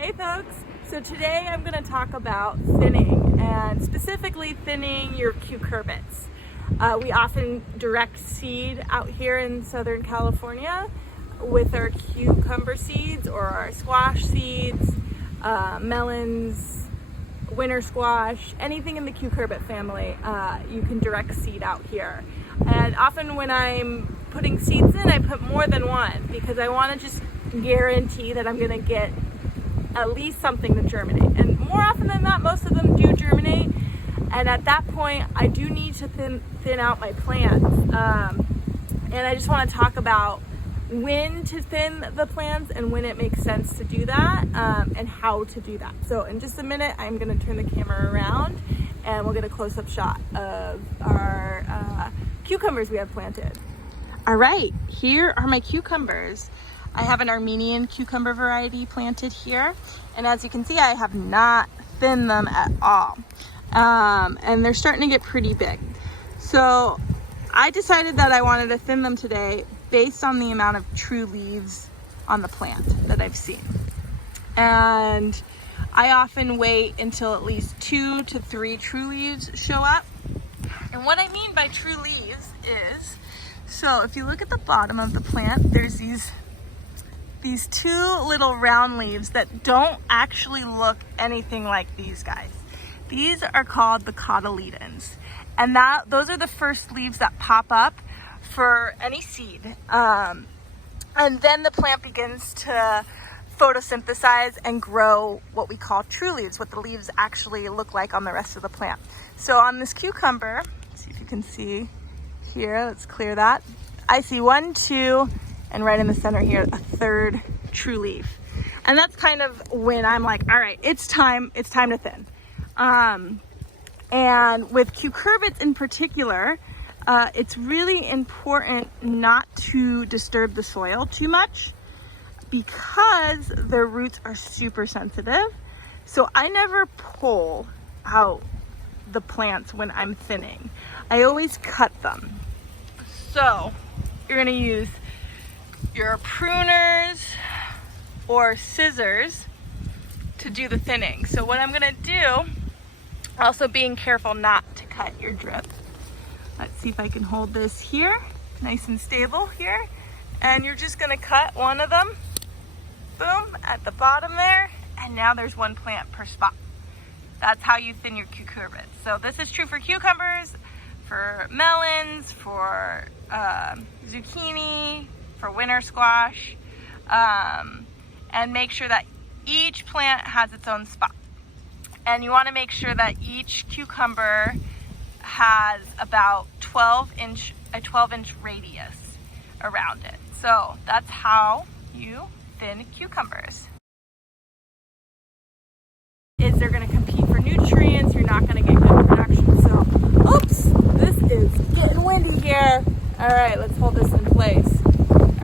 Hey folks, so today I'm going to talk about thinning and specifically thinning your cucurbits. We often direct seed out here in Southern California with our cucumber seeds or our squash seeds, melons, winter squash, anything in the cucurbit family, you can direct seed out here. And often when I'm putting seeds in, I put more than one because I want to just guarantee that I'm going to get at least something to germinate. And more often than not, most of them do germinate. And at that point, I do need to thin out my plants. And I just want to talk about when to thin the plants and when it makes sense to do that, and how to do that. So in just a minute, I'm going to turn the camera around and we'll get a close-up shot of our cucumbers we have planted. All right, here are my cucumbers. I have an Armenian cucumber variety planted here, and as you can see, I have not thinned them at all, and they're starting to get pretty big. So I decided that I wanted to thin them today based on the amount of true leaves on the plant that I've seen. And I often wait until at least 2 to 3 true leaves show up. And what I mean by true leaves is, so if you look at the bottom of the plant, there's these 2 little round leaves that don't actually look anything like these guys. These are called the cotyledons. And those are the first leaves that pop up for any seed. And then the plant begins to photosynthesize and grow what we call true leaves, what the leaves actually look like on the rest of the plant. So on this cucumber, see if you can see here, let's clear that. I see 1, 2, and right in the center here, a 3rd true leaf. And that's kind of when I'm like, all right, it's time to thin. And with cucurbits in particular, it's really important not to disturb the soil too much because their roots are super sensitive. So I never pull out the plants when I'm thinning. I always cut them. So you're gonna use your pruners or scissors to do the thinning. So what I'm gonna do, also being careful not to cut your drip. Let's see if I can hold this here, nice and stable here. And you're just gonna cut one of them, boom, at the bottom there, and now there's 1 plant per spot. That's how you thin your cucurbits. So this is true for cucumbers, for melons, for zucchini, for winter squash, and make sure that each plant has its own spot. And you want to make sure that each cucumber has about a 12-inch radius around it. So that's how you thin cucumbers. They're going to compete for nutrients. You're not going to get